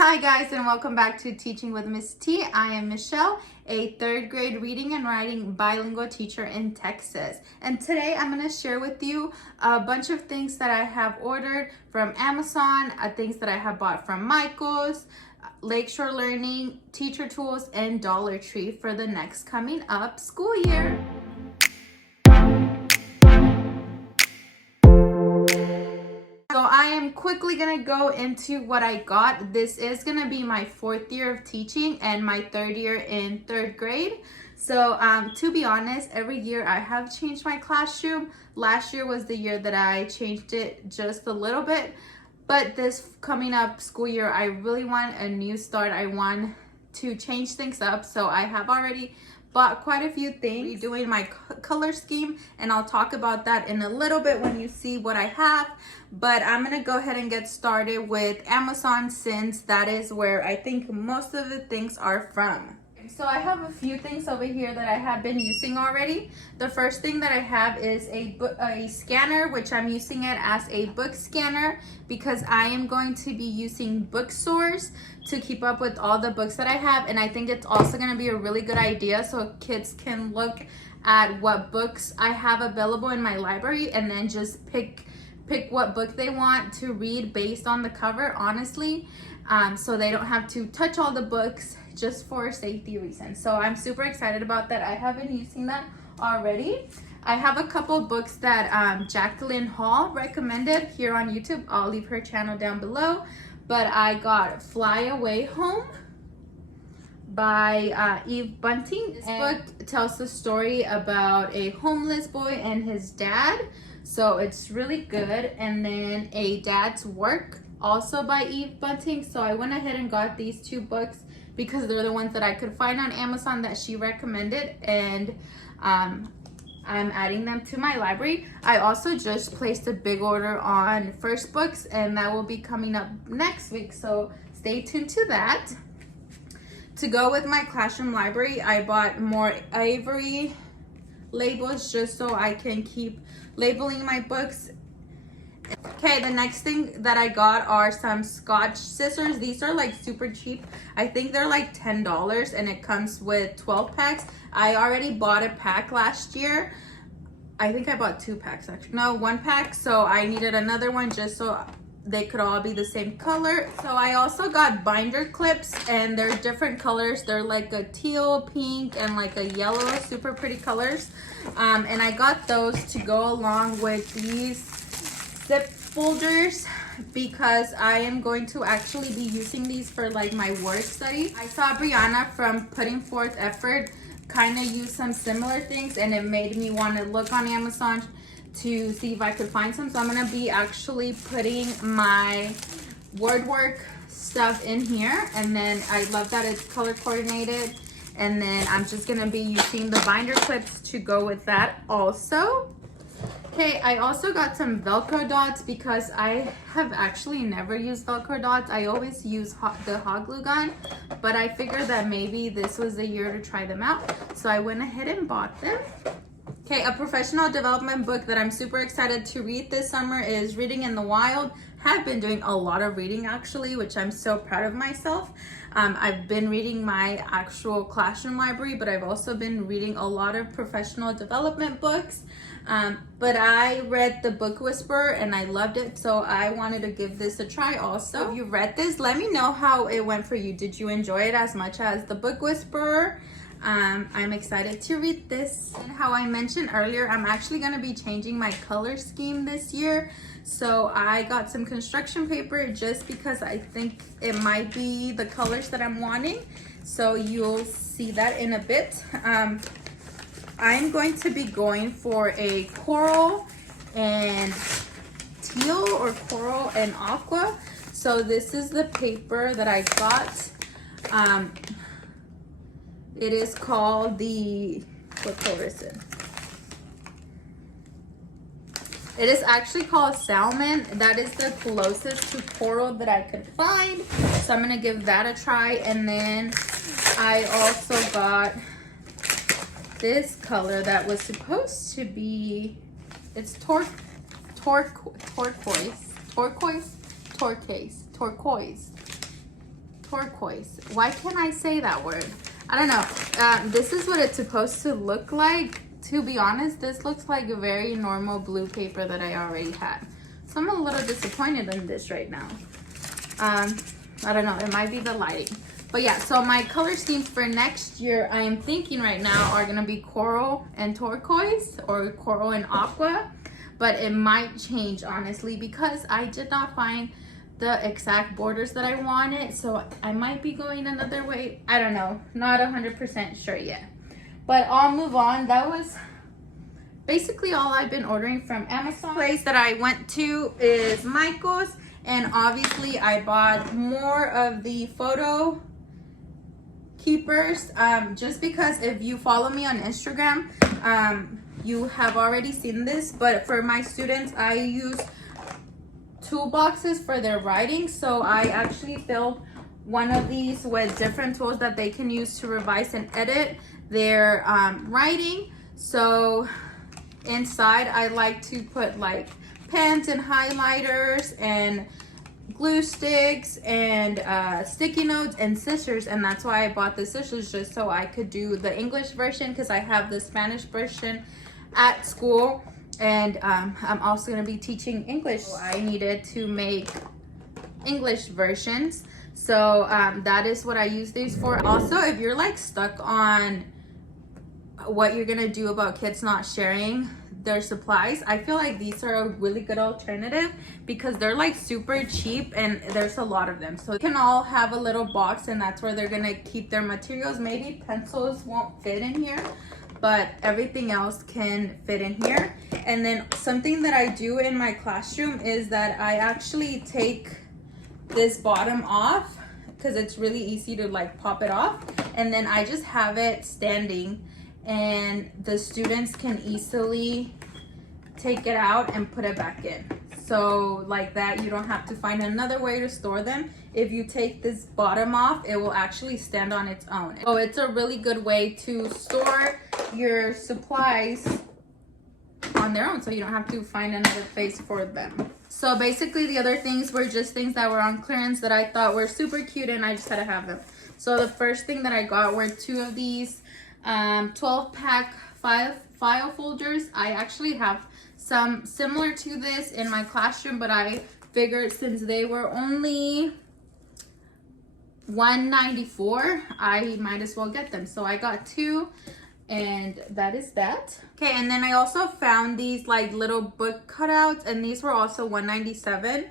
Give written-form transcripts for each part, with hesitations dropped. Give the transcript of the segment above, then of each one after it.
Hi guys, and welcome back to Teaching with Miss T. I am Michelle, a third grade reading and writing bilingual teacher in Texas. And today I'm going to share with you a bunch of things that I have ordered from Amazon, things that I have bought from Michael's, Lakeshore Learning, Teacher Tools, and Dollar Tree for the next coming up school year. So I am quickly going to go into what I got. This is going to be my 4th year of teaching and my 3rd year in 3rd grade. So to be honest, every year I have changed my classroom. Last year was the year that I changed it just a little bit. But this coming up school year, I really want a new start. I want to change things up. So I have already bought quite a few things, redoing my color scheme, and I'll talk about that in a little bit when you see what I have. But I'm gonna go ahead and get started with Amazon, since that is where I think most of the things are from. So I have a few things over here that I have been using already. The first thing that I have is a scanner, which I'm using it as a book scanner because I am going to be using bookstores to keep up with all the books that I have. And I think it's also going to be a really good idea so kids can look at what books I have available in my library and then just pick what book they want to read based on the cover, honestly. So they don't have to touch all the books just for safety reasons. So I'm super excited about that. I have been using that already. I have a couple books that Jacqueline Hall recommended here on YouTube. I'll leave her channel down below. But I got Fly Away Home by Eve Bunting. This book tells the story about a homeless boy and his dad. So it's really good. And then A Dad's Work, also by Eve Bunting. So I went ahead and got these two books because they're the ones that I could find on Amazon that she recommended, and I'm adding them to my library. I also just placed a big order on First Books, and that will be coming up next week, so stay tuned to that. To go with my classroom library, I bought more ivory labels just so I can keep labeling my books. Okay, the next thing that I got are some Scotch Scissors. These are like super cheap. I think they're like $10 and it comes with 12 packs. I already bought a pack last year. I think I bought 2 packs actually. No, 1 pack. So I needed another one just so they could all be the same color. So I also got binder clips, and they're different colors. They're like a teal, pink, and like a yellow, super pretty colors. And I got those to go along with these zip folders because I am going to actually be using these for like my word study. I saw Brianna from Putting Forth Effort kind of use some similar things, and it made me want to look on Amazon to see if I could find some. So I'm going to be actually putting my word work stuff in here, and then I love that it's color coordinated, and then I'm just going to be using the binder clips to go with that also. Okay, I also got some Velcro Dots because I have actually never used Velcro Dots. I always use the hot glue gun, but I figured that maybe this was the year to try them out. So I went ahead and bought them. Okay, a professional development book that I'm super excited to read this summer is Reading in the Wild. Have been doing a lot of reading actually, which I'm so proud of myself. I've been reading my actual classroom library, but I've also been reading a lot of professional development books. But I read The Book Whisperer and I loved it, so I wanted to give this a try also. If you read this, let me know how it went for you. Did you enjoy it as much as The Book Whisperer? I'm excited to read this. And how I mentioned earlier, I'm actually going to be changing my color scheme this year. So I got some construction paper just because I think it might be the colors that I'm wanting. So you'll see that in a bit. I'm going to be going for a coral and teal, or coral and aqua. So this is the paper that I got. It is called the, what color is it? It is actually called Salmon. That is the closest to coral that I could find. So I'm gonna give that a try. And then I also got this color that was supposed to be, it's turquoise. turquoise. Why can't I say that word? I don't know. This is what it's supposed to look like. To be honest, this looks like a very normal blue paper that I already had. So I'm a little disappointed in this right now. I don't know, it might be the lighting. But yeah, so my color schemes for next year, I am thinking right now are gonna be coral and turquoise or coral and aqua. But it might change honestly because I did not find the exact borders that I wanted. So I might be going another way. I don't know, not 100% sure yet. But I'll move on. That was basically all I've been ordering from Amazon. The place that I went to is Michael's, and obviously I bought more of the photo keepers just because if you follow me on Instagram, you have already seen this, but for my students I use toolboxes for their writing. So I actually filled one of these with different tools that they can use to revise and edit their writing. So inside I like to put like pens and highlighters and glue sticks and sticky notes and scissors, and that's why I bought the scissors, just so I could do the English version because I have the Spanish version at school, and I'm also going to be teaching English. So I needed to make English versions, so that is what I use these for. Also, if you're like stuck on what you're gonna do about kids not sharing their supplies, I feel like these are a really good alternative because they're like super cheap and there's a lot of them. So you can all have a little box, and that's where they're gonna keep their materials. Maybe pencils won't fit in here, but everything else can fit in here. And then something that I do in my classroom is that I actually take this bottom off because it's really easy to like pop it off, and then I just have it standing, and the students can easily take it out and put it back in. So like that, you don't have to find another way to store them. If you take this bottom off, it will actually stand on its own. So it's a really good way to store your supplies on their own, so you don't have to find another place for them. So basically the other things were just things that were on clearance that I thought were super cute, and I just had to have them. So the first thing that I got were two of these 12-pack file folders. I actually have some similar to this in my classroom, but I figured since they were only $1.94, I might as well get them. So I got two, and that is that. Okay, and then I also found these like little book cutouts, and these were also $1.97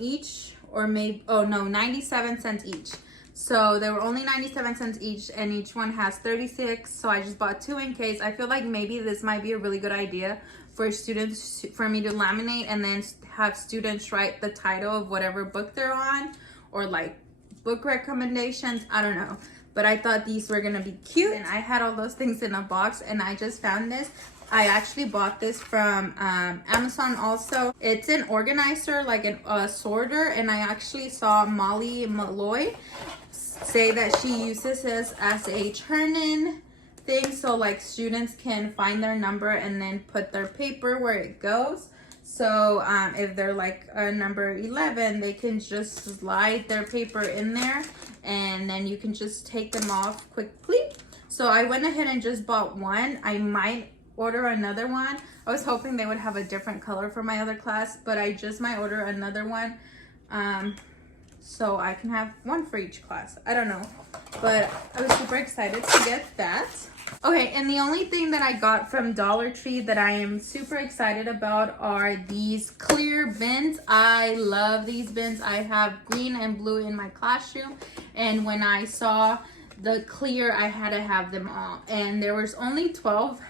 each, or maybe, oh no, 97 cents each. So they were only 97 cents each, and each one has 36. So I just bought two in case. I feel like maybe this might be a really good idea for students, for me to laminate and then have students write the title of whatever book they're on, or like book recommendations. I don't know, but I thought these were gonna be cute, and I had all those things in a box, and I just found this. I actually bought this from Amazon also. It's an organizer, like a sorter, and I actually saw Maloy say that she uses this as a turn-in thing, so like students can find their number and then put their paper where it goes. So if they're like number 11, they can just slide their paper in there, and then you can just take them off quickly. So I went ahead and just bought one. I might order another one. I was hoping they would have a different color for my other class, but I just might order another one so I can have one for each class. I don't know, but I was super excited to get that. Okay, and the only thing that I got from Dollar Tree that I am super excited about are these clear bins. I love these bins. I have green and blue in my classroom, and when I saw the clear, I had to have them all, and there was only 12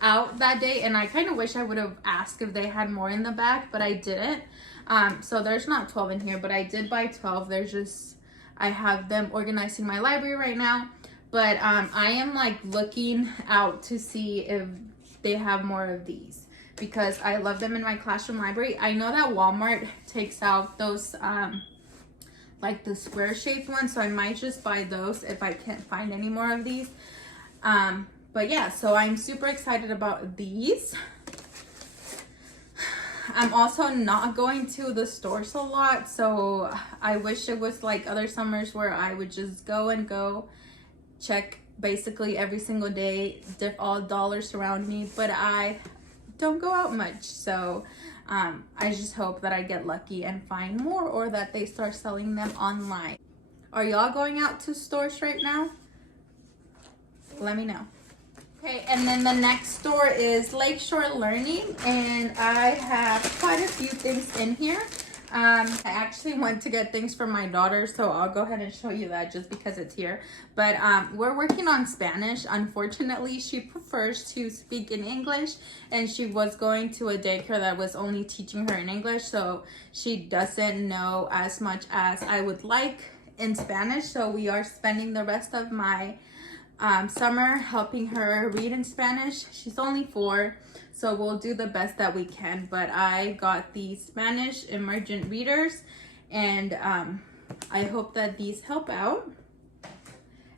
out that day, and I kind of wish I would have asked if they had more in the back, but I didn't. So there's not 12 in here, but I did buy 12. There's just, I have them organized in my library right now, but I am like looking out to see if they have more of these because I love them in my classroom library. I know that Walmart takes out those like the square shaped ones, so I might just buy those if I can't find any more of these. But yeah, so I'm super excited about these. I'm also not going to the stores a lot, so I wish it was like other summers where I would just go check basically every single day, all dollars around me, but I don't go out much. So I just hope that I get lucky and find more, or that they start selling them online. Are y'all going out to stores right now? Let me know. Okay, and then the next store is Lakeshore Learning, and I have quite a few things in here. I actually went to get things for my daughter, so I'll go ahead and show you that just because it's here. But we're working on Spanish. Unfortunately, she prefers to speak in English, and she was going to a daycare that was only teaching her in English, so she doesn't know as much as I would like in Spanish. So we are spending the rest of my summer helping her read in Spanish. She's only 4, so we'll do the best that we can. But I got these Spanish emergent readers, and I hope that these help out.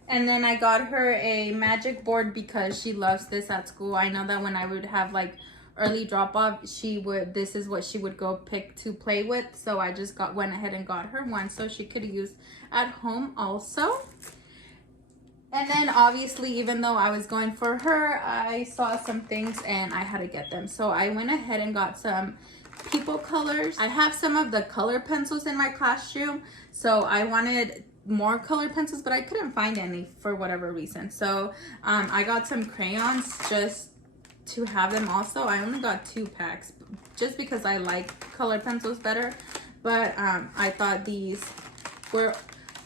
And then I got her a magic board because she loves this at school. I know that when I would have like early drop off, this is what she would go pick to play with. So I just went ahead and got her one so she could use at home also. And then obviously, even though I was going for her, I saw some things and I had to get them. So I went ahead and got some people colors. I have some of the color pencils in my classroom, so I wanted more color pencils, but I couldn't find any for whatever reason. So I got some crayons just to have them also. I only got 2 packs just because I like color pencils better, but I thought these were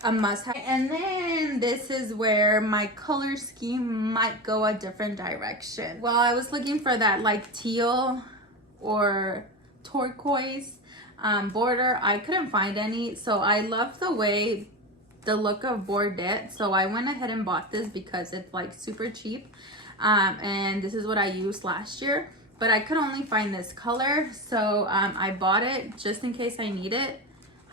a must-have. And then this is where my color scheme might go a different direction. Well, I was looking for that like teal or turquoise border. I couldn't find any, so I love the look of Bordet, so I went ahead and bought this because it's like super cheap, and this is what I used last year, but I could only find this color, so I bought it just in case I need it.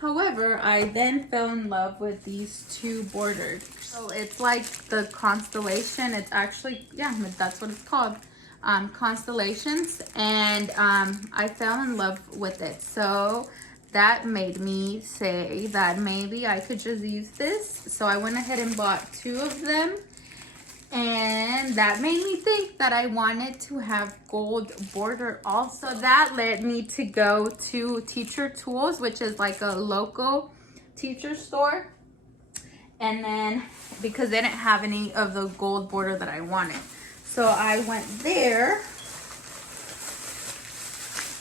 However, I then fell in love with these 2 borders. So it's like the constellation. It's actually, yeah, that's what it's called, constellations. And I fell in love with it. So that made me say that maybe I could just use this. So I went ahead and bought 2 of them. And that made me think that I wanted to have gold border also. That led me to go to Teacher Tools, which is like a local teacher store. And then because they didn't have any of the gold border that I wanted, so I went there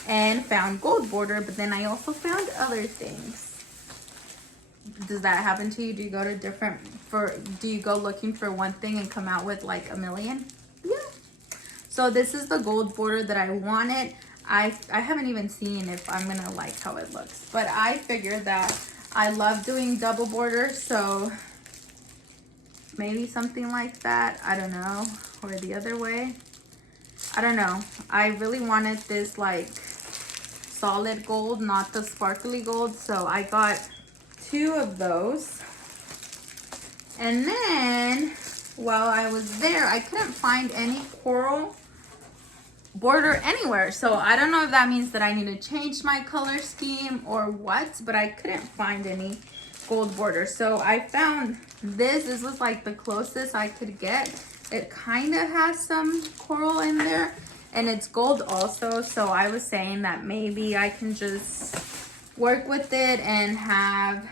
and found gold border, but then I also found other things. Does that happen to you? Do you go to do you go looking for one thing and come out with like a million? Yeah. So this is the gold border that I wanted. I haven't even seen if I'm gonna like how it looks, but I figured that I love doing double borders, so maybe something like that. I don't know, or the other way. I don't know. I really wanted this like solid gold, not the sparkly gold, so I got 2 of those. And then while I was there, I couldn't find any coral border anywhere, so I don't know if that means that I need to change my color scheme or what, but I couldn't find any gold border. So I found this was like the closest I could get. It kind of has some coral in there, and it's gold also, so I was saying that maybe I can just work with it and have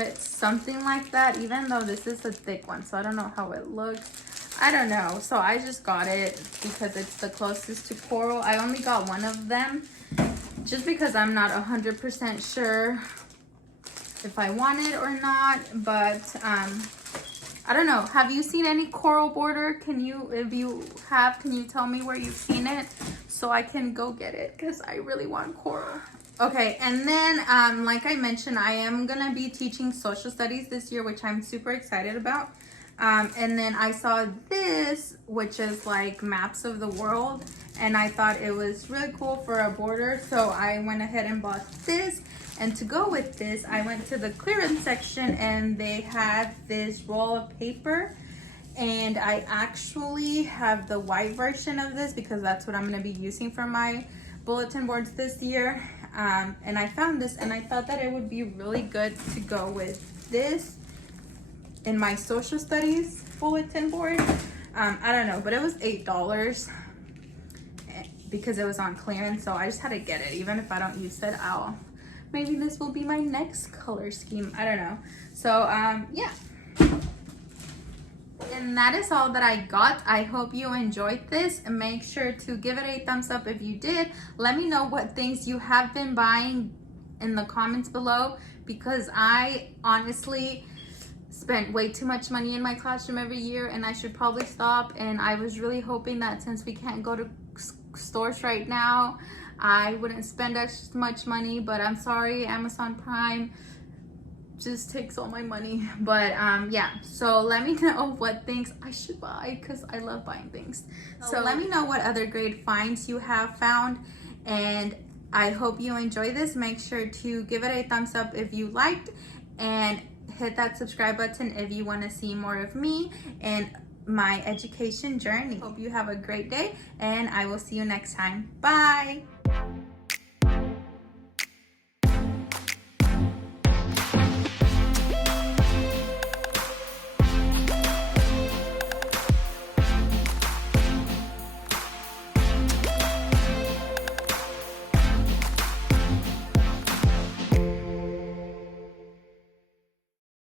it something like that, even though this is a thick one, so I don't know how it looks. I don't know, so I just got it because it's the closest to coral. I only got 1 of them just because I'm not 100% sure if I want it or not, but I don't know. Have you seen any coral border? If you have, can you tell me where you've seen it so I can go get it, because I really want coral. Okay, and then like I mentioned, I am gonna be teaching social studies this year, which I'm super excited about. And then I saw this, which is like maps of the world, and I thought it was really cool for a border, so I went ahead and bought this. And to go with this, I went to the clearance section and they had this roll of paper, And I actually have the white version of this because that's what I'm going to be using for my bulletin boards this year. And I found this and I thought that it would be really good to go with this in my social studies bulletin board. I don't know, but it was $8 because it was on clearance, so I just had to get it. Even if I don't use it, maybe this will be my next color scheme. I don't know. So yeah. And that is all that I got. I hope you enjoyed this, and make sure to give it a thumbs up if you did. Let me know what things you have been buying in the comments below, because I honestly spent way too much money in my classroom every year and I should probably stop. And I was really hoping that since we can't go to stores right now, I wouldn't spend as much money, but I'm sorry, Amazon Prime just takes all my money. But yeah, so let me know what things I should buy because I love buying things. So let me know what other great finds you have found, and I hope you enjoy this. Make sure to give it a thumbs up if you liked, and hit that subscribe button if you want to see more of me and my education journey. Hope you have a great day, and I will see you next time. Bye.